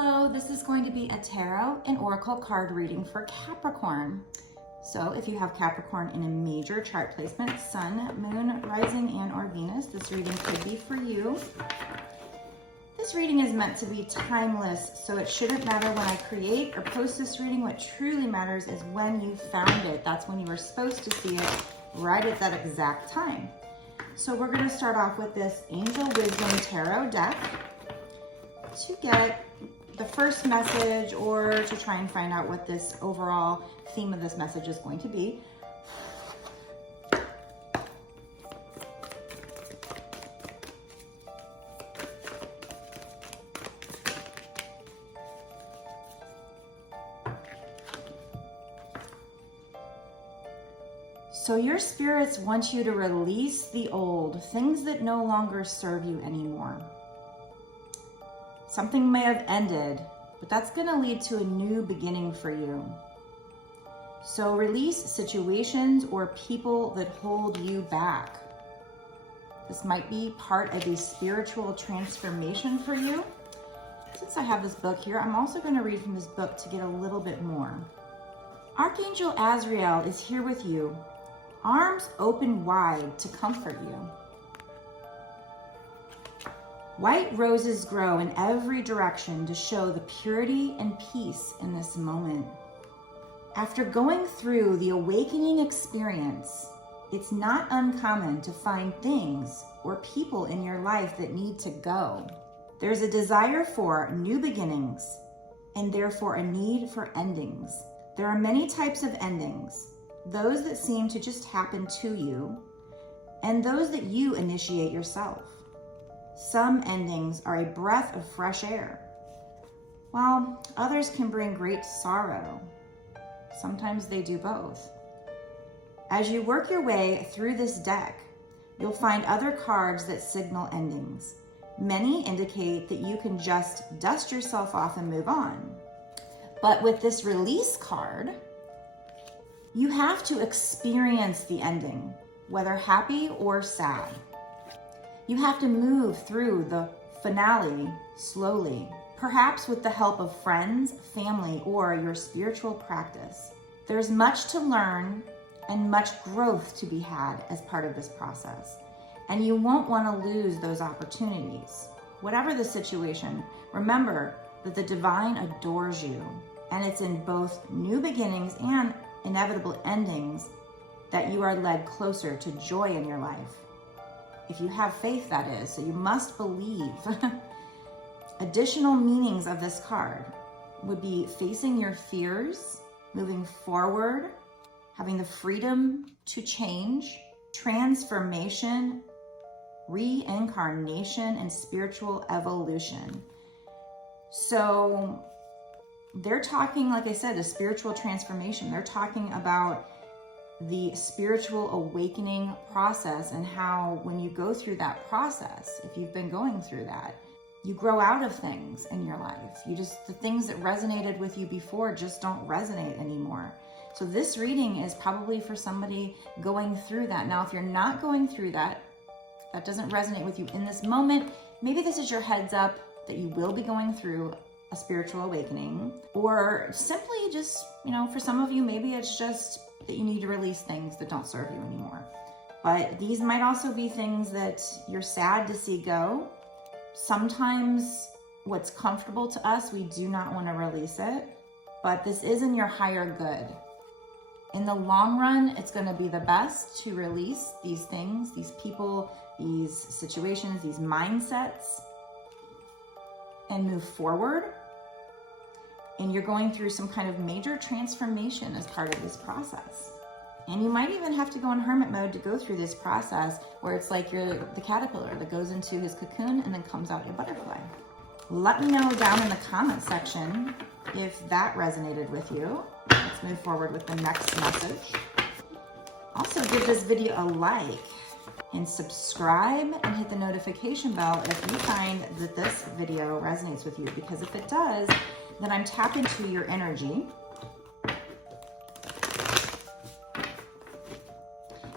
Hello, this is going to be a tarot and oracle card reading for Capricorn. So if you have Capricorn in a major chart placement, Sun, Moon, Rising, and or Venus, this reading could be for you. This reading is meant to be timeless, so it shouldn't matter when I create or post this reading. What truly matters is when you found it. That's when you were supposed to see it, right at that exact time. So we're going to start off with this Angel Wisdom Tarot deck to get the first message, or to try and find out what this overall theme of this message is going to be. So your spirits want you to release the old, things that no longer serve you anymore. Something may have ended, but that's going to lead to a new beginning for you. So release situations or people that hold you back. This might be part of a spiritual transformation for you. Since I have this book here, I'm also going to read from this book to get a little bit more. Archangel Azrael is here with you, arms open wide to comfort you. White roses grow in every direction to show the purity and peace in this moment. After going through the awakening experience, it's not uncommon to find things or people in your life that need to go. There's a desire for new beginnings and therefore a need for endings. There are many types of endings, those that seem to just happen to you and those that you initiate yourself. Some endings are a breath of fresh air, while others can bring great sorrow. Sometimes they do both. As you work your way through this deck, you'll find other cards that signal endings. Many indicate that you can just dust yourself off and move on. But with this release card, you have to experience the ending, whether happy or sad. You have to move through the finale slowly, perhaps with the help of friends, family, or your spiritual practice. There's much to learn and much growth to be had as part of this process, and you won't want to lose those opportunities. Whatever the situation, remember that the divine adores you, and it's in both new beginnings and inevitable endings that you are led closer to joy in your life. If you have faith, that is, so you must believe. Additional meanings of this card would be facing your fears, moving forward, having the freedom to change, transformation, reincarnation, and spiritual evolution. So they're talking, like I said, a spiritual transformation. They're talking about the spiritual awakening process, and how when you go through that process, if you've been going through that, you grow out of things in your life. The things that resonated with you before just don't resonate anymore. So this reading is probably for somebody going through that. Now, if you're not going through that, that doesn't resonate with you in this moment, maybe this is your heads up that you will be going through a spiritual awakening, or simply just, for some of you, maybe it's just that you need to release things that don't serve you anymore. But these might also be things that you're sad to see go. Sometimes what's comfortable to us, we do not want to release it, but this is in your higher good. In the long run, it's going to be the best to release these things, these people, these situations, these mindsets, and move forward. And you're going through some kind of major transformation as part of this process. And you might even have to go in hermit mode to go through this process, where it's like you're the caterpillar that goes into his cocoon and then comes out a butterfly. Let me know down in the comment section if that resonated with you. Let's move forward with the next message. Also, give this video a like and subscribe and hit the notification bell if you find that this video resonates with you, because if it does, then I'm tapping into your energy.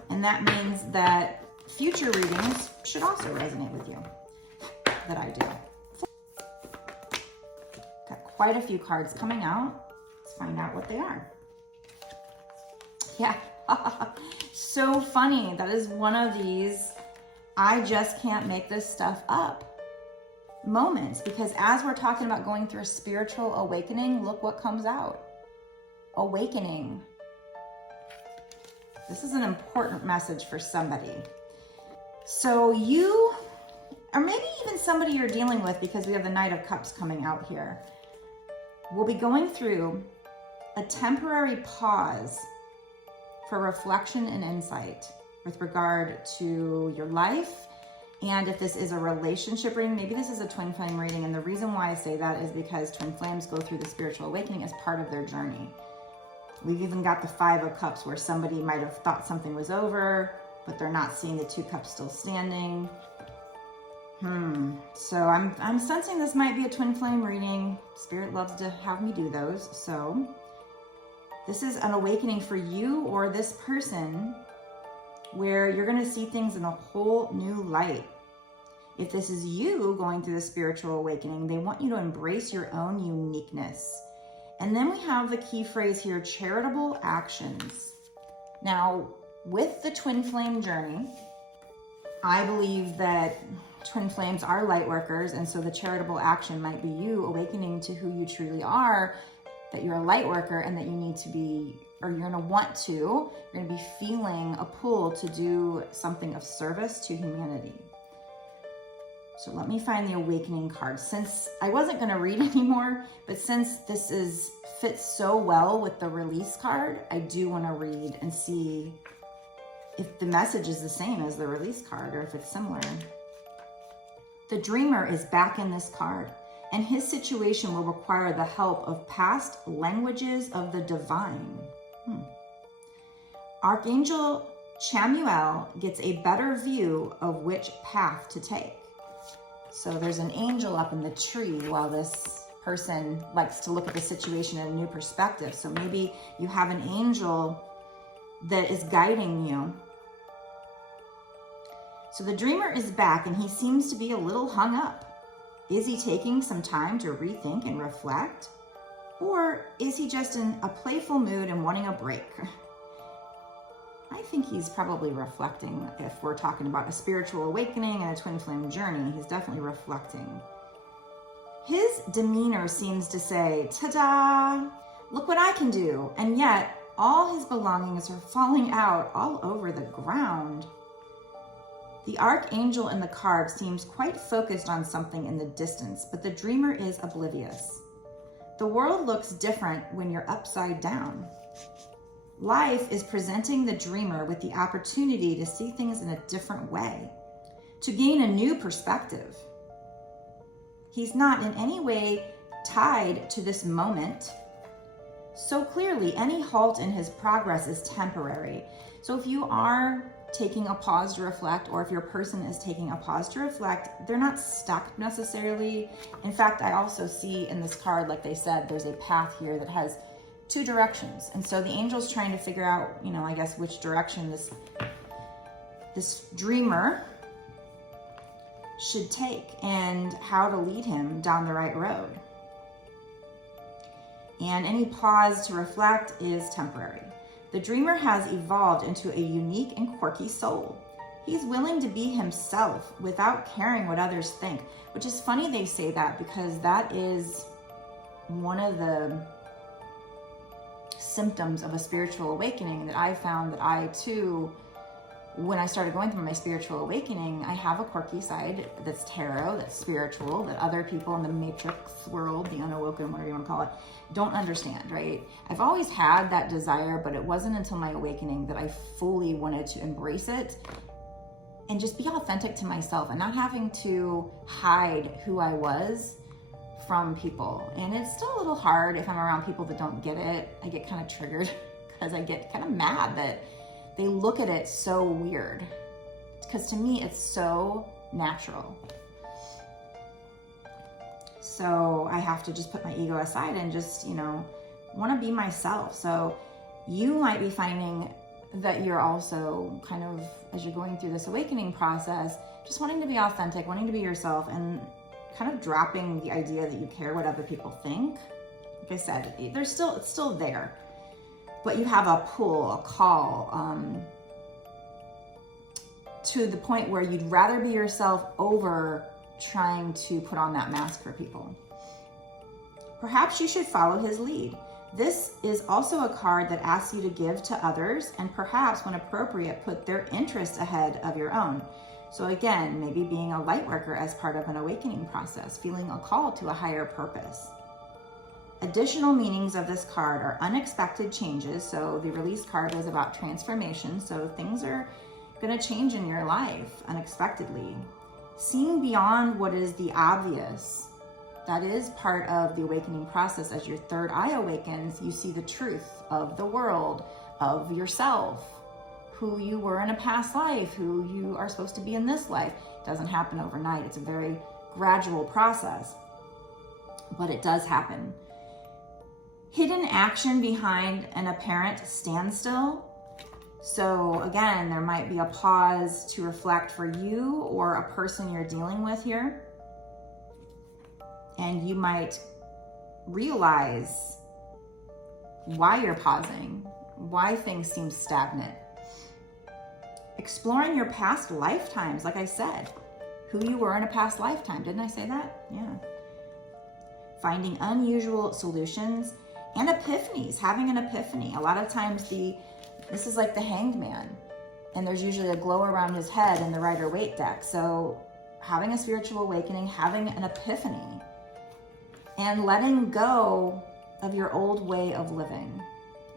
And that means that future readings should also resonate with you that I do. Okay. quite a few cards coming out. Let's find out what they are. Yeah, so funny. That is one of these, I just can't make this stuff up moments, because as we're talking about going through a spiritual awakening, look what comes out. Awakening. This is an important message for somebody. So you, or maybe even somebody you're dealing with, because we have the Knight of Cups coming out here, will be going through a temporary pause for reflection and insight with regard to your life. And if this is a relationship reading, maybe this is a twin flame reading. And the reason why I say that is because twin flames go through the spiritual awakening as part of their journey. We've even got the Five of Cups, where somebody might have thought something was over, but they're not seeing the two cups still standing. So I'm sensing this might be a twin flame reading. Spirit loves to have me do those. So this is an awakening for you or this person, where you're going to see things in a whole new light. If this is you going through the spiritual awakening, they want you to embrace your own uniqueness. And then we have the key phrase here, charitable actions. Now, with the twin flame journey, I believe that twin flames are light workers, and so the charitable action might be you awakening to who you truly are, that you're a light worker, and that you need to be, or you're going to want to, you're going to be feeling a pull to do something of service to humanity. So let me find the awakening card. Since I wasn't going to read anymore, but since this fits so well with the release card, I do want to read and see if the message is the same as the release card or if it's similar. The dreamer is back in this card, and his situation will require the help of past languages of the divine. Archangel Chamuel gets a better view of which path to take. So there's an angel up in the tree while this person likes to look at the situation in a new perspective. So maybe you have an angel that is guiding you. So the dreamer is back, and he seems to be a little hung up. Is he taking some time to rethink and reflect? Or is he just in a playful mood and wanting a break? I think he's probably reflecting. If we're talking about a spiritual awakening and a twin flame journey, he's definitely reflecting. His demeanor seems to say, ta-da, look what I can do. And yet all his belongings are falling out all over the ground. The archangel in the card seems quite focused on something in the distance, but the dreamer is oblivious. The world looks different when you're upside down. Life is presenting the dreamer with the opportunity to see things in a different way, to gain a new perspective. He's not in any way tied to this moment. So clearly, any halt in his progress is temporary. So if you are taking a pause to reflect, or if your person is taking a pause to reflect, they're not stuck necessarily. In fact, I also see in this card, like they said, there's a path here that has two directions. And so the angel's trying to figure out, I guess, which direction this dreamer should take and how to lead him down the right road. And any pause to reflect is temporary. The dreamer has evolved into a unique and quirky soul. He's willing to be himself without caring what others think, which is funny they say that, because that is one of the symptoms of a spiritual awakening that I found that I too, when I started going through my spiritual awakening, I have a quirky side that's tarot, that's spiritual, that other people in the matrix world, the unawoken, whatever you want to call it, don't understand, right? I've always had that desire, but it wasn't until my awakening that I fully wanted to embrace it and just be authentic to myself and not having to hide who I was from people. And it's still a little hard if I'm around people that don't get it. I get kind of triggered because I get kind of mad that they look at it so weird, because to me it's so natural. So I have to just put my ego aside and just, want to be myself. So you might be finding that you're also kind of, as you're going through this awakening process, just wanting to be authentic, wanting to be yourself, and kind of dropping the idea that you care what other people think. like I said, it's still there, but you have a pull, a call, to the point where you'd rather be yourself over trying to put on that mask for people. Perhaps you should follow his lead. This is also a card that asks you to give to others and perhaps, when appropriate, put their interests ahead of your own. So again, maybe being a light worker as part of an awakening process, feeling a call to a higher purpose. Additional meanings of this card are unexpected changes. So the release card was about transformation. So things are going to change in your life unexpectedly. Seeing beyond what is the obvious. That is part of the awakening process. As your third eye awakens, you see the truth of the world, of yourself, who you were in a past life, who you are supposed to be in this life. It doesn't happen overnight. It's a very gradual process, but it does happen. Hidden action behind an apparent standstill. So again, there might be a pause to reflect for you or a person you're dealing with here. And you might realize why you're pausing, why things seem stagnant. Exploring your past lifetimes, like I said, who you were in a past lifetime. Didn't I say that? Yeah. Finding unusual solutions and epiphanies, having an epiphany. A lot of times this is like the Hanged Man, and there's usually a glow around his head in the Rider-Waite deck. So having a spiritual awakening, having an epiphany, and letting go of your old way of living.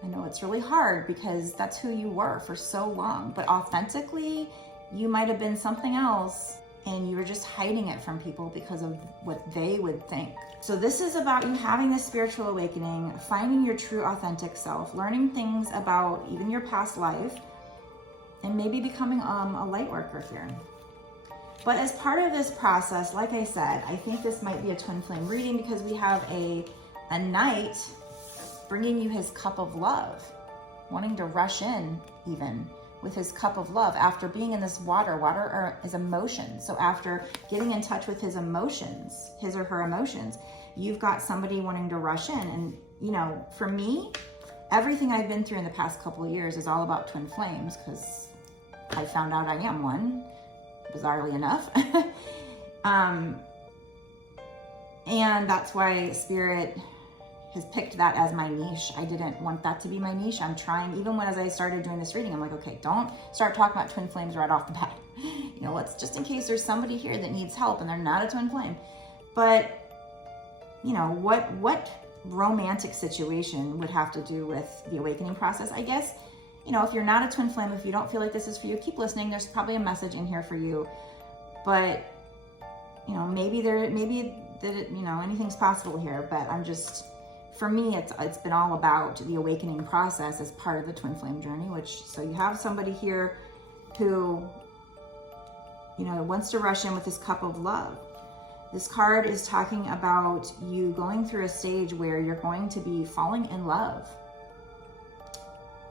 I know it's really hard because that's who you were for so long, but authentically, you might have been something else and you were just hiding it from people because of what they would think. So this is about you having this spiritual awakening, finding your true authentic self, learning things about even your past life, and maybe becoming a light worker here. But as part of this process, like I said, I think this might be a twin flame reading because we have a knight bringing you his cup of love, wanting to rush in even with his cup of love after being in this water. Water is emotion. So after getting in touch with his emotions, his or her emotions, you've got somebody wanting to rush in. And, you know, for me, everything I've been through in the past couple of years is all about twin flames because I found out I am one, bizarrely enough. And that's why Spirit has picked that as my niche. I didn't want that to be my niche. I'm trying, even as I started doing this reading, I'm like, okay, don't start talking about twin flames right off the bat. You know, let's just in case there's somebody here that needs help and they're not a twin flame. But, you know, what romantic situation would have to do with the awakening process? I guess, you know, if you're not a twin flame, if you don't feel like this is for you, keep listening. There's probably a message in here for you. But, you know, maybe anything's possible here. But I'm just, for me, it's been all about the awakening process as part of the twin flame journey, so you have somebody here who, you know, wants to rush in with this cup of love. This card is talking about you going through a stage where you're going to be falling in love.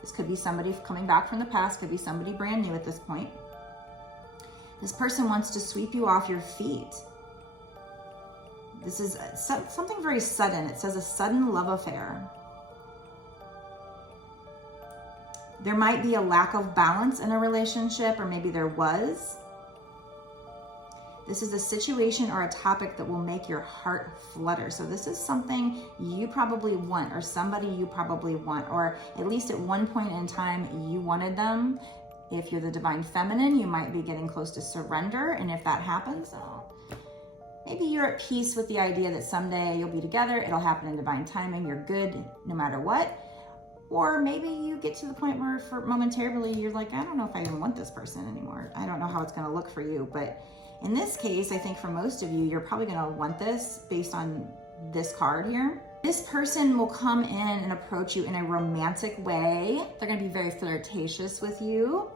This could be somebody coming back from the past, could be somebody brand new at this point. This person wants to sweep you off your feet. This is something very sudden. It says a sudden love affair. There might be a lack of balance in a relationship, or maybe there was. This is a situation or a topic that will make your heart flutter. So this is something you probably want, or somebody you probably want, or at least at one point in time you wanted them. If you're the divine feminine, you might be getting close to surrender. And if that happens, maybe you're at peace with the idea that someday you'll be together. It'll happen in divine timing. You're good no matter what. Or maybe you get to the point where momentarily you're like, I don't know if I even want this person anymore. I don't know how it's going to look for you. But in this case, I think for most of you, you're probably going to want this based on this card here. This person will come in and approach you in a romantic way. They're going to be very flirtatious with you.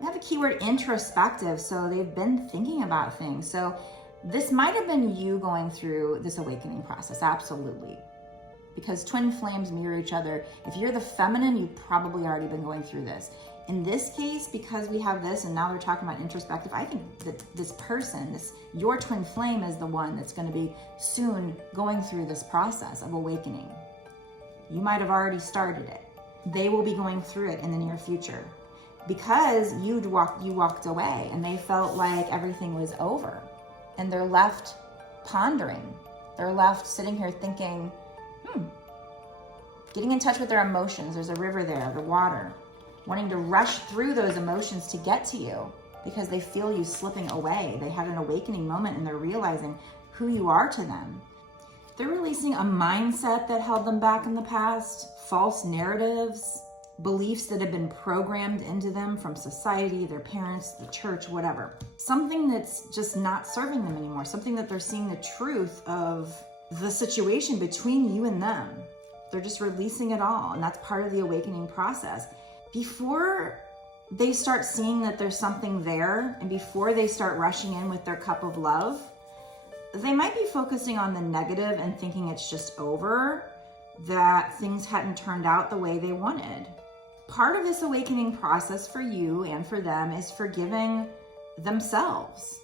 They have a keyword introspective, so they've been thinking about things. So this might have been you going through this awakening process, absolutely. because twin flames mirror each other. If you're the feminine, you've probably already been going through this. In this case, because we have this and now they're talking about introspective, I think that this person, your twin flame is the one that's going to be soon going through this process of awakening. You might have already started it. They will be going through it in the near future because you walked away and they felt like everything was over, and they're left pondering. They're left sitting here thinking, getting in touch with their emotions. There's a river there, the water, wanting to rush through those emotions to get to you because they feel you slipping away. They had an awakening moment and they're realizing who you are to them. They're releasing a mindset that held them back in the past, false narratives, beliefs that have been programmed into them from society, their parents, the church, whatever. Something that's just not serving them anymore, something that they're seeing the truth of the situation between you and them. They're just releasing it all, and that's part of the awakening process. Before they start seeing that there's something there, and before they start rushing in with their cup of love, they might be focusing on the negative and thinking it's just over, that things hadn't turned out the way they wanted. Part of this awakening process for you and for them is forgiving themselves,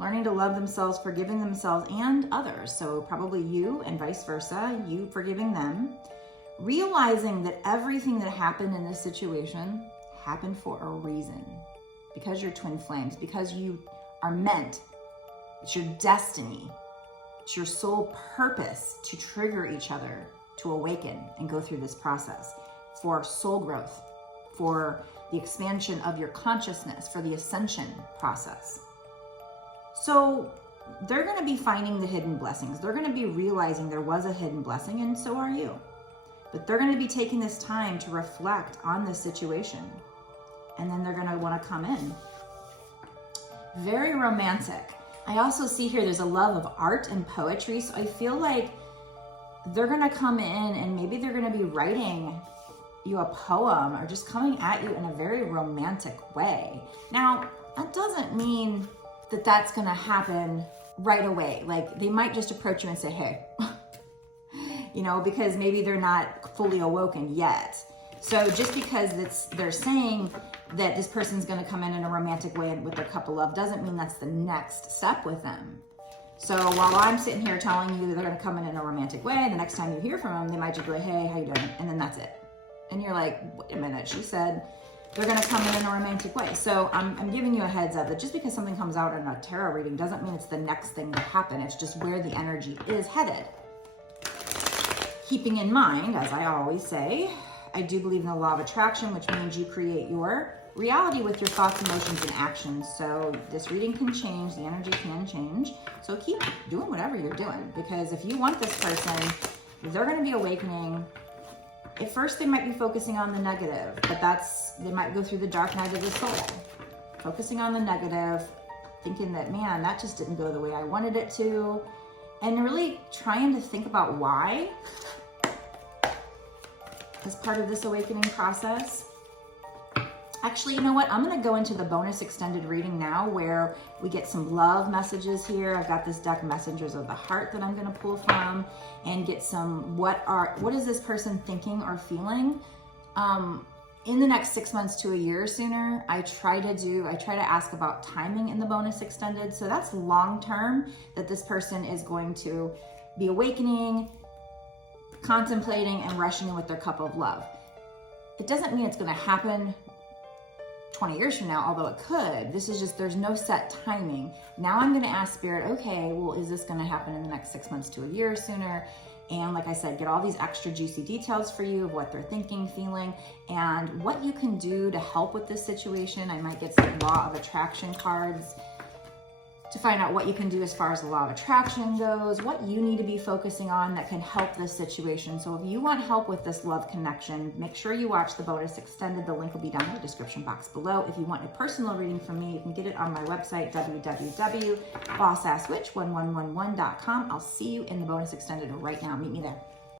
learning to love themselves, forgiving themselves and others. So probably you and vice versa, you forgiving them, realizing that everything that happened in this situation happened for a reason, because you're twin flames, because you are meant. It's your destiny. It's your soul purpose to trigger each other, to awaken and go through this process for soul growth, for the expansion of your consciousness, for the ascension process. So they're going to be finding the hidden blessings. They're going to be realizing there was a hidden blessing, and so are you. But they're going to be taking this time to reflect on this situation. And then they're going to want to come in. Very romantic. I also see here there's a love of art and poetry. So I feel like they're going to come in and maybe they're going to be writing you a poem or just coming at you in a very romantic way. Now, that doesn't mean that that's going to happen right away. Like, they might just approach you and say, hey, because maybe they're not fully awoken yet. So just because they're saying that this person's going to come in a romantic way with their cup of love doesn't mean that's the next step with them. So while I'm sitting here telling you that they're going to come in a romantic way, the next time you hear from them, they might just go, hey, how you doing? And then that's it. And you're like, wait a minute, she said they're going to come in a romantic way. So I'm giving you a heads up that just because something comes out in a tarot reading doesn't mean it's the next thing to happen. It's just where the energy is headed. Keeping in mind, as I always say, I do believe in the law of attraction, which means you create your reality with your thoughts, emotions, and actions. So this reading can change, the energy can change. So keep doing whatever you're doing, because if you want this person, they're going to be awakening. At first, they might be focusing on the negative, but they might go through the dark night of the soul, focusing on the negative, thinking that, man, that just didn't go the way I wanted it to, and really trying to think about why as part of this awakening process. Actually, you know what? I'm going to go into the bonus extended reading now where we get some love messages here. I've got this deck, Messengers of the Heart, that I'm going to pull from and get some, what is this person thinking or feeling in the next 6 months to a year sooner. I try to ask about timing in the bonus extended. So that's long term, that this person is going to be awakening, contemplating, and rushing in with their cup of love. It doesn't mean it's going to happen 20 years from now, although it could. This is just, there's no set timing. Now I'm going to ask Spirit, okay, well, is this going to happen in the next 6 months to a year sooner? And like I said, get all these extra juicy details for you of what they're thinking, feeling, and what you can do to help with this situation. I might get some law of attraction cards to find out what you can do as far as the law of attraction goes, what you need to be focusing on that can help this situation. So if you want help with this love connection, make sure you watch the bonus extended. The link will be down in the description box below. If you want a personal reading from me, you can get it on my website, www.bossasswitch1111.com. I'll see you in the bonus extended right now. Meet me there.